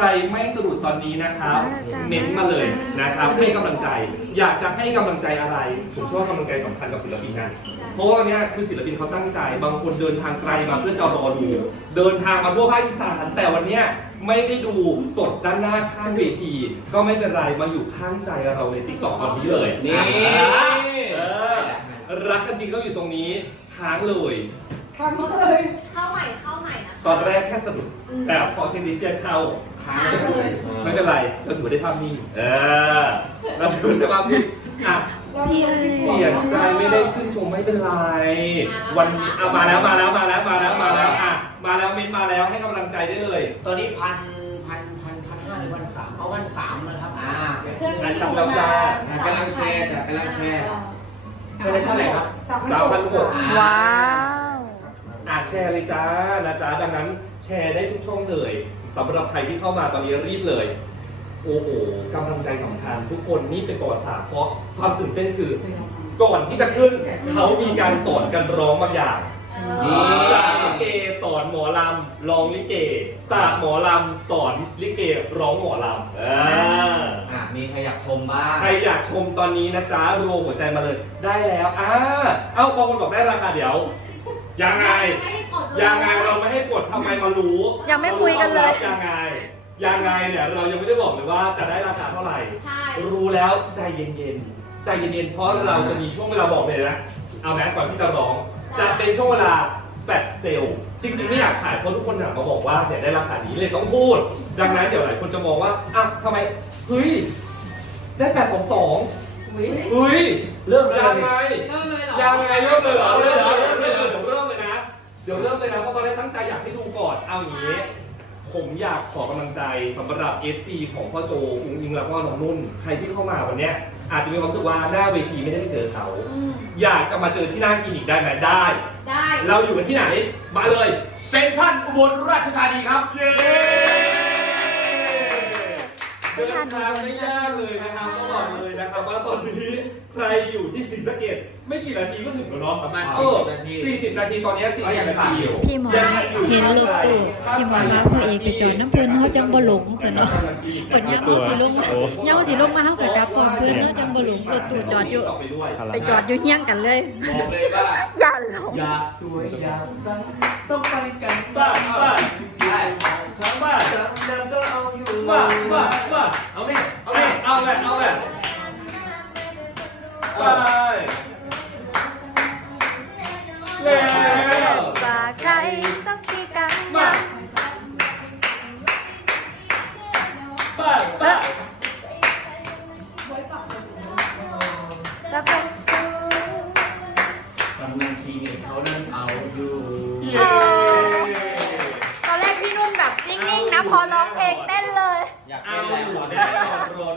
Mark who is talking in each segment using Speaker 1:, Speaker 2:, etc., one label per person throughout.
Speaker 1: ใครไม่สะดุดตอนนี้นะครับ
Speaker 2: มาจ้ะ
Speaker 1: เม้นต์มาเลยนะครับให้กำลังใจ อยากจะให้กำลังใจอะไรผมเชื่อว่ากำลังใจสำคัญกับศิลปินนะเพราะว่าเนี่ยคือศิลปินเขาตั้งใจ บางคนเดินทางไกลมาเพื่อจะรอดู เดินทางมาทั่วภาคอีสานแต่วันเนี้ยไม่ได้ดูสดด้านหน้าข้างเวที ก็ไม่เป็นไรมาอยู่ข้างใจเราในทิกตอกวันนี้เลยนี่เออรักกันจริงต้องอยู่ตรงนี้ค้างเลย
Speaker 3: ครั้งเลย
Speaker 4: เข้าใหม่เข้าใหม่นะคะ
Speaker 1: ตอนแรกแค่สะดุดแต่พอเทคนิคเชียนเข้า
Speaker 4: ค้างเลย
Speaker 1: ไม่เป็นไรเราถือว่าได้ภาพนิ่งเออเราถือว่าได้ภาพนิ่งอะ
Speaker 2: พี่อะไร
Speaker 1: เสียใจไม่ได้ขึ้นชมไม่เป็นไร วันอะมาแล้วมาแล้วมาแล้วมาแล้วมาแล้วอะมาแล้วเมนมาแล้วให้กำลังใจได้เลย
Speaker 5: ตอนนี้พันพันพันพันห้าหรือพันสามเอาพันสามนะครับอ่า
Speaker 3: เพื่อน
Speaker 1: อะ
Speaker 3: ที่
Speaker 1: ทำแล้วจ้า
Speaker 5: กำลังแชร์จ้ะกำลังแชร์เท่าไหร่เท่าไหร่ครับ
Speaker 3: สาม
Speaker 1: สามพั
Speaker 3: พั
Speaker 1: น
Speaker 3: น
Speaker 1: ห
Speaker 3: ห
Speaker 1: ก
Speaker 3: ก
Speaker 2: ว้าว
Speaker 1: อะ แชร์เลยจ้านะจ๊ะดังนั้นแชร์ได้ทุกช่องเลยสำหรับใครที่เข้ามาตอนนี้รีบเลย โอ้โหกำลังใจสำคัญทุกคนนี่เป็นประวัติศาสตร์เพราะความตื่นเต้นคือ ก่อนที่จะขึ้นเขามีการสอนกันร้องบางอย่าง
Speaker 4: นี่
Speaker 1: ศาสตร์ลิเกสอนหมอลำร้องลิเกศาสตร์หมอลำสอนลิเกร้องหมอลำเออ
Speaker 5: อ่ามีใครอยากชมบ้าง
Speaker 1: ใครอยากชมตอนนี้นะจ๊ะรวมหัวใจมาเลย ได้แล้วอ่าเอ้าบางคนบอกได้ราคาเดี๋ยว ยังไง
Speaker 4: ไม่ได้กดเลย
Speaker 1: ยังไงเราไม่ให้กดทำไมมารู้
Speaker 2: ยังไม่คุยกันเลย
Speaker 1: ยังไงยังไงเนี่ยเรายังไม่ได้บอกเลยว่าจะได้ราคาเท่าไหร่
Speaker 4: ใช่
Speaker 1: รู้แล้วใจเย็นๆ ใจเย็นๆ เพราะเราจะมีช่วงเวลาบอกเลยนะ เอาแม้ก่อนที่จะร้อง จะเป็นช่วงเวลาแฟลชเซลล์จริงๆ ไม่อยากขายเพราะทุกคนอยากมาบอกว่าเนี่ยได้ราคานี้เลยต้องพูด ดังนั้นเดี๋ยวหลายคนจะมองว่าอะทำไม เฮ้ย ได้แปดสองสองเฮ้ย
Speaker 5: เริ่มเลย
Speaker 1: ยังไง
Speaker 4: เริ่มเลยเหรอ
Speaker 1: ยังไงเริ่มเลยเหรอเริ่มเลยเหรอเริ่มเลยเหรอเดี๋ยวเริ่มเลยนะเดี๋ยวเริ่มเลยนะเพราะตอนแรกตั้งใจอยากให้ดูก่อน เอาอย่างนี้ ผมอยากขอกำลังใจสำหรับ FC ของพ่อโจอุ้งอิงแล้วก็น้องนุ่น ใครที่เข้ามาวันเนี้ยอาจจะมีความรู้สึกว่าหน้าเวทีไม่ได้ไปเจอเขา
Speaker 4: อืม
Speaker 1: อยากจะมาเจอที่หน้าคลินิกได้ไหมได้
Speaker 4: ได้
Speaker 1: เราอยู่กันที่ไหน มาเลย
Speaker 5: เซ็นทรัลอุบลราชธานีครับ
Speaker 1: เย้ เดินทางไม่ยากเลยนะครับต้องบอกเลยนะครับว่าตอนนี้ใครอยู่ที่ศรีสะเกษไม่กี่นาทีก็ถึงแล้วเนาะ
Speaker 5: ประมาณ
Speaker 1: เออ
Speaker 5: 40นาที
Speaker 1: 40 นาทีตอนนี้
Speaker 5: ก็ยัง
Speaker 1: 40นา
Speaker 5: ทัน
Speaker 1: ที
Speaker 5: อยู่
Speaker 2: พี่หมอ
Speaker 1: ยังทัอยู่
Speaker 2: เห็นรถตู้พี่หมอว่าพระเอกไปจอดน้ำเพลินเขาจังบ่หลงเสิเนาะเปิดย่างเขาสิลงย่างเขาสิลงมาเขากับกลับปนเพื่อนเนาะจังบ่หลงรถตู้จอดอยู่
Speaker 1: ไปด้วย
Speaker 2: ไปจอดอยู่เฮี้ยงกันเลย
Speaker 5: บอกเลยว่า
Speaker 2: อย่าหลง
Speaker 5: อยากสวยอยากสังต้องไปกัน
Speaker 1: บ้านบ้าน
Speaker 5: ใช่
Speaker 1: ทั้งบ้าน
Speaker 5: จำนำก็เอาอยู่
Speaker 1: บ้านบ้านบ้าน
Speaker 5: เอ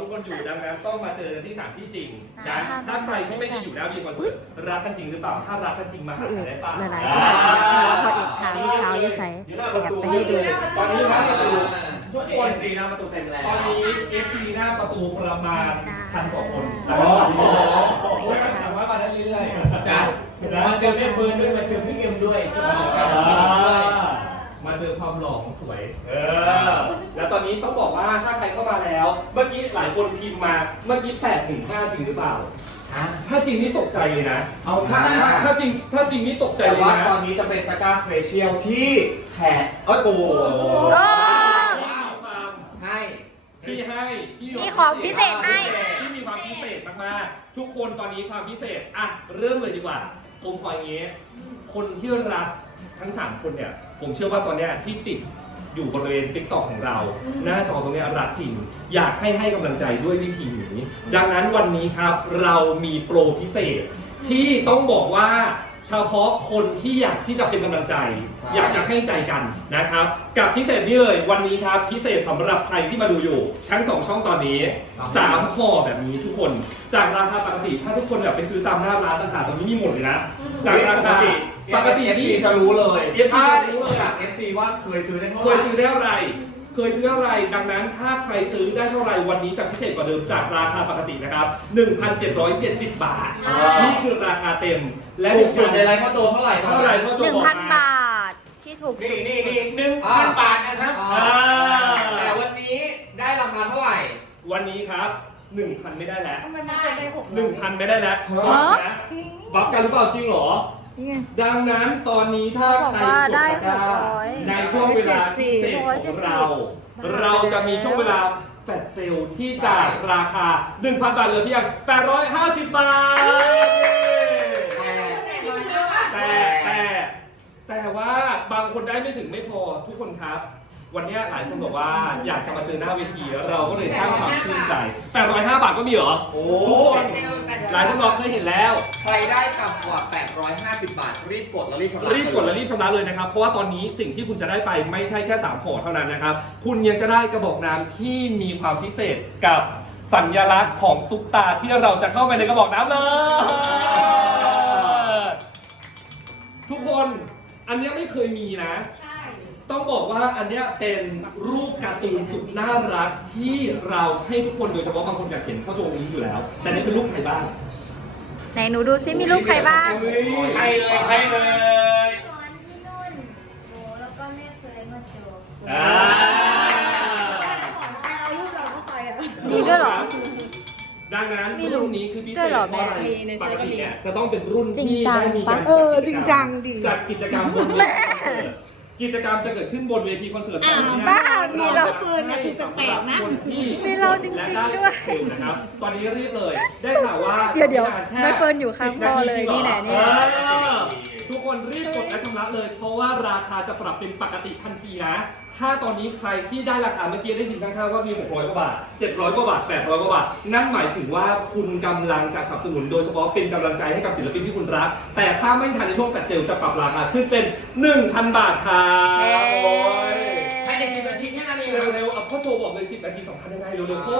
Speaker 1: ทุกคนอยู่ดังนั้นต้องมาเจอกันที่สถานที่จริงนะถ้าใครที่ไม่ได้อยู่แล้วมีคอนเสิร์ตรักกันจริงหรือเปล่า ถ้ารักกันจริงมาหาได้ป่ะ
Speaker 2: หลายๆคนพอเอกถามเช้าอยู่ไสแอบไปให้ดู
Speaker 1: ตอนนี้นะประตูทุกคน
Speaker 5: สีหน้าประตูเต็มแล้ว
Speaker 1: ตอนนี้ FP หน้าประตูประมาณ
Speaker 2: จ้า
Speaker 1: พันกว่าคน
Speaker 5: โอ้
Speaker 1: แล้วก็ถามว่ามาได้เรื่อยๆ
Speaker 5: จ้ามาเจอแม่เฟิร์นด้วยมาเจอพี่เอ็มด้วยเจ้าของการ
Speaker 1: อ่า
Speaker 5: ด้วย
Speaker 1: มาเจอความหล่อของสวย เออ แล้วตอนนี้ต้องบอกว่าถ้าใครเข้ามาแล้ว เมื่อกี้หลายคนพิมพ์มา เมื่อกี้8ถึง5จริงหรือเปล่า
Speaker 5: ฮะ
Speaker 1: ถ้าจริงนี่ตกใจเลยนะ
Speaker 5: เอา
Speaker 1: ถ้า
Speaker 5: ถ้า
Speaker 1: ถ้าถ้าจริงถ้าจริงนี่ตกใจ
Speaker 6: แต่
Speaker 1: เลย
Speaker 6: ว่า
Speaker 1: นะ
Speaker 6: ตอนนี้จะเป็นตะกร้าสเปเชียลที่แถกเอ้ยโอ้
Speaker 2: โอ้
Speaker 1: ที่มีความ
Speaker 6: ให้
Speaker 1: ที่ให้ที่
Speaker 2: มีของพิเศษให้
Speaker 1: ที่มีความพิเศษมากๆทุกคนตอนนี้ความพิเศษอะเริ่มเลยดีกว่าผมขออย่างงี้ คนที่รัก ทั้ง 3 คนเนี่ยผมเชื่อว่าตอนเนี้ยที่ติดอยู่บริเวณติ๊กต็อกของเราหน้าจอตรงเนี้ยรักจริง อยากให้ให้กำลังใจด้วยวิธีนี้ ดังนั้นวันนี้ครับเรามีโปรพิเศษ ที่ต้องบอกว่าเฉพาะคนที่อยากที่จะเป็นกำลังใจอยากจะให้ใจกันนะครับ กับพิเศษนี้เลยวันนี้ครับพิเศษสำหรับใครที่มาดูอยู่ ทั้งสองช่องตอนนี้ สามห่อแบบนี้ทุกคน จากราคาปกติ ถ้าทุกคนแบบไปซื้อตามหน้าร้านต่างๆตอนนี้มีหมดเลยนะ จากราคา ปกติ
Speaker 6: เอฟ
Speaker 1: ที่
Speaker 6: ซีจะรู้เลย
Speaker 1: FC
Speaker 6: ถ้า
Speaker 1: จะรู้เลย
Speaker 6: จากเอฟซีว่าเคยซื้อได้เท่าไห
Speaker 1: เค
Speaker 6: ร่
Speaker 1: ยซื้อได้เท่าไหร่เคยซื้อเท่าไหร่ดังนั้นถ้าใครซื้อได้เท่าไหร่วันนี้จะพิเศษกว่าเดิมจากราคาปกตินะครับ 1,770 บาทนี่คือราคาเต็ม และ
Speaker 6: ถูกสุดในไลฟ์พ่อโจเท่าไหร่
Speaker 1: เท่าไหร่พ่อโจ
Speaker 2: หนึ่ง
Speaker 1: บอก
Speaker 2: พัน
Speaker 1: มา
Speaker 2: บาทที่ถูกสุ
Speaker 5: นี่
Speaker 2: ด
Speaker 5: นี่นี่หนึ่งพันบาทนะครับ
Speaker 6: อ่า
Speaker 1: อ่า
Speaker 6: แต่วันนี้
Speaker 1: วันนี้ครับ 1,000 ไม่ได้แล้ว
Speaker 3: ทำไมมันเป็นได้หก
Speaker 1: 1,000 ไม่ได้แล้ว
Speaker 6: ฮะ
Speaker 1: ช็อตนะ
Speaker 3: จริงนี่
Speaker 1: บัฟกันหรือเปล่าจริงเหรอ
Speaker 2: นี่ไง
Speaker 1: ดังนั้นตอนนี้ถ้า
Speaker 2: บอก
Speaker 1: ใคร
Speaker 2: ว่าก
Speaker 1: ด
Speaker 2: ได้
Speaker 1: ตะกร้า
Speaker 2: หกร้อย
Speaker 1: ในช่วงเวลาพิเศษ
Speaker 2: หกร้อยเจ็ด
Speaker 1: ของ
Speaker 2: สิบ
Speaker 1: เรา เราจะมีช่วงเวลาแฟลชเซลที่จากราคา 1,000 บาทเหลือเพียง 850 บาท แต่แต่แต่ว่าบางคนได้ไม่ถึงไม่พอทุกคนครับ วันนี้หลายคนบอกว่าอยากจะมาเจอหน้าเวทีเราก็เลยสร้างความชื่นใจ805บาทก็มีเหรอ
Speaker 6: โอ้
Speaker 1: ทุกคนหลายคนบอกเคยเห็นแล้ว
Speaker 6: ใครได้ต่ำกว่า 850 บาท รีบกดแล้วรีบชำระ
Speaker 1: รีบกดและรีบชำระเลยนะครับ เพราะว่าตอนนี้สิ่งที่คุณจะได้ไปไม่ใช่แค่3ห่อเท่านั้นนะครับ คุณยังจะได้กระบอกน้ำที่มีความพิเศษกับสัญลักษณ์ของซุปตาที่เราจะเข้าไปในกระบอกน้ำเลย ทุกคนอันเนี้ยไม่เคยมีนะ
Speaker 3: ใช่
Speaker 1: ต้องบอกว่าอันเนี้ยเป็นรูปการ์ตูนสุดน่ารักที่เราให้ทุกคนโดยเฉพาะบางคนอยากเห็นเข้าโจงนี้อยู่แล้ว แต่นี่เป็นรูปใครบ้าง
Speaker 2: ไหนหนูดูซิมีรูปใครบ้าง
Speaker 1: เฮ้ยใครเลยใครเลย
Speaker 4: นอนที่นู่นโอ้แล้วก็แม่เคยมาเจอ
Speaker 1: อ่า
Speaker 3: ได้แต่ก่อนใครเอารูปเราเข้าไปอะ
Speaker 2: มีด้วยเหรอ
Speaker 1: ดังนั้น
Speaker 2: มีรูป
Speaker 1: รุ่นนี้คือพิเศ
Speaker 2: ด้วย
Speaker 1: ษ
Speaker 2: เหรอ
Speaker 1: เพราะอะไร
Speaker 2: มีใน
Speaker 1: ป
Speaker 2: เซิร์
Speaker 1: ก
Speaker 2: ฟก็
Speaker 1: ติ
Speaker 2: มี
Speaker 1: เนี่ยจะต้องเป็นรุ่น
Speaker 2: จริง
Speaker 1: ที่
Speaker 2: จัง
Speaker 1: ได้มีการ
Speaker 2: ปะ
Speaker 3: เออจริงจังดิ
Speaker 1: จัดกิจกรรมบนเวทีคอนเสิร์ต กิจกรรมจะเกิดขึ้นบนเวทีคอนเสิร์ต
Speaker 3: อ้าว
Speaker 1: แบบเนี้ย
Speaker 3: บ้ามีเราปืนเนี่ยคือแปลกๆนะ
Speaker 1: คนที่
Speaker 2: มีเราจริงๆ
Speaker 1: และได้
Speaker 2: ด้วย
Speaker 1: คิวนะครับ ตอนนี้รีบเลย ได้ข่าวว่า
Speaker 2: เดี๋ยวเดี๋ยว
Speaker 1: ไม่นานแค่
Speaker 2: แม่เฟิร์นอยู่ข้างพ่อเลย
Speaker 1: สิบาที
Speaker 2: นี่แหละ
Speaker 1: จริ
Speaker 2: นี่
Speaker 1: ง
Speaker 2: แห
Speaker 1: เหร
Speaker 2: ละ
Speaker 1: อเออทุกคนรีบกดและชำระเลย เพราะว่าราคาจะปรับเป็นปกติทันทีนะ ถ้าตอนนี้ใครที่ได้ราคาเมื่อกี้ได้ยินข้างๆว่ามี 600 กว่าบาท 700 กว่าบาท 800 กว่าบาท นั่นหมายถึงว่าคุณกำลังจะสนับสนุนโดยเฉพาะเป็นกำลังใจให้กับศิลปินที่คุณรัก แต่ถ้าไม่ทันในช่วงแฟลชเซลจะปรับราคาขึ้นเป็น 1,000 บาทครับ
Speaker 2: เย้
Speaker 1: โอ้ย
Speaker 5: ภายในสิบนาทีแค่นั้น เอง
Speaker 1: เร็วๆเอาพ่อโจบอกเลย10นาทีสำคัญยังไงเร็วๆพ่อ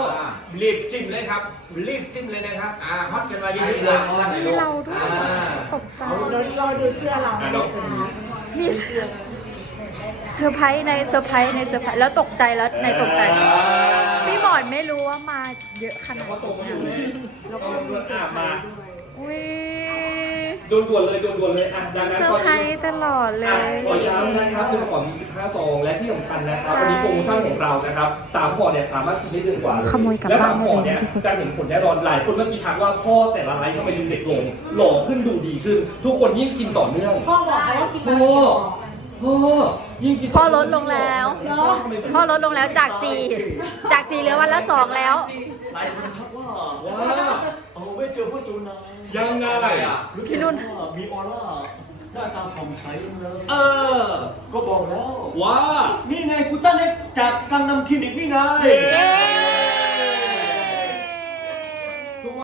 Speaker 5: รีบจิ้มเลยครับ รีบจิ้มเลยนะครับ อ่าฮอตกันมาเย
Speaker 6: ใคร
Speaker 5: อะๆ
Speaker 6: เล
Speaker 5: เลยย
Speaker 6: เพราะว่าไหน
Speaker 2: มี
Speaker 6: ลูก
Speaker 2: เราด้วย
Speaker 6: อ่า
Speaker 2: ตกใจ
Speaker 3: เราเราดูเสื้อเรา
Speaker 1: อะน้อง
Speaker 2: มีเสื้อเซอร์ไพรส์ในเซอร์ไพรส์ในเซอร์ไพรส์แล้วตกใจแล้วในตกใจ พี่หมอนไม่รู้ว่ามาเยอะขนาด
Speaker 1: พ่อโจก็อยู่
Speaker 2: นี้
Speaker 1: แล้วก็รถอาบมา
Speaker 2: อุ้ย
Speaker 1: โดนด่วนเลยโดนด่วนเลยอะดังนั้น
Speaker 2: เซอ
Speaker 1: ตอ
Speaker 2: ร์
Speaker 1: น
Speaker 2: ไพร
Speaker 1: นี้
Speaker 2: ส์ตลอดเล
Speaker 1: อะ
Speaker 2: ย
Speaker 1: ขอย้ำนะครับเป็นห่อมี15ซอง และที่สำคัญนะครับ
Speaker 2: ใช่
Speaker 1: วันนี้โปรโมชั่นของเรานะครับ3ห่อเนี่ยสามารถกินได้เดือนกว่าเลย
Speaker 2: ขโมยกลับ
Speaker 1: และ
Speaker 2: บ้าน
Speaker 1: สามห่อ
Speaker 2: ได้เลย
Speaker 1: เนี่ย
Speaker 2: ทุกคน
Speaker 1: จะเห็นผลแน่นอน หลายคนเมื่อกี้ทักว่าพ่อแต่ละไลฟ์ทำไมดูเด็กลง หล่อขึ้นดูดีขึ้น ทุกคนยิ่งกินต่อเนื่อง
Speaker 3: พ่อบอกเขาว่ากินมา
Speaker 1: พ่อพ่อยิ่งกิน
Speaker 2: พ่อลดลงแล้ว
Speaker 3: เหรอ
Speaker 2: พ่อลดลงแล้วจากสี่จากสี่เหลือวันละสองแล้ว
Speaker 6: หลายคนทักว่า
Speaker 1: ว้า
Speaker 6: เอาไม่เจอพ่อจูนนาน
Speaker 1: ยังไง
Speaker 6: อะ
Speaker 2: พี่นุ่น
Speaker 6: ว่ามีออร่าหน้าตาผ่องใสเลย
Speaker 1: เออ
Speaker 6: ก็บอกแล้ว
Speaker 1: ว่า
Speaker 6: นี่ไงกูตั้งได้จากกังนำคลินิกนี่ไง
Speaker 1: เย้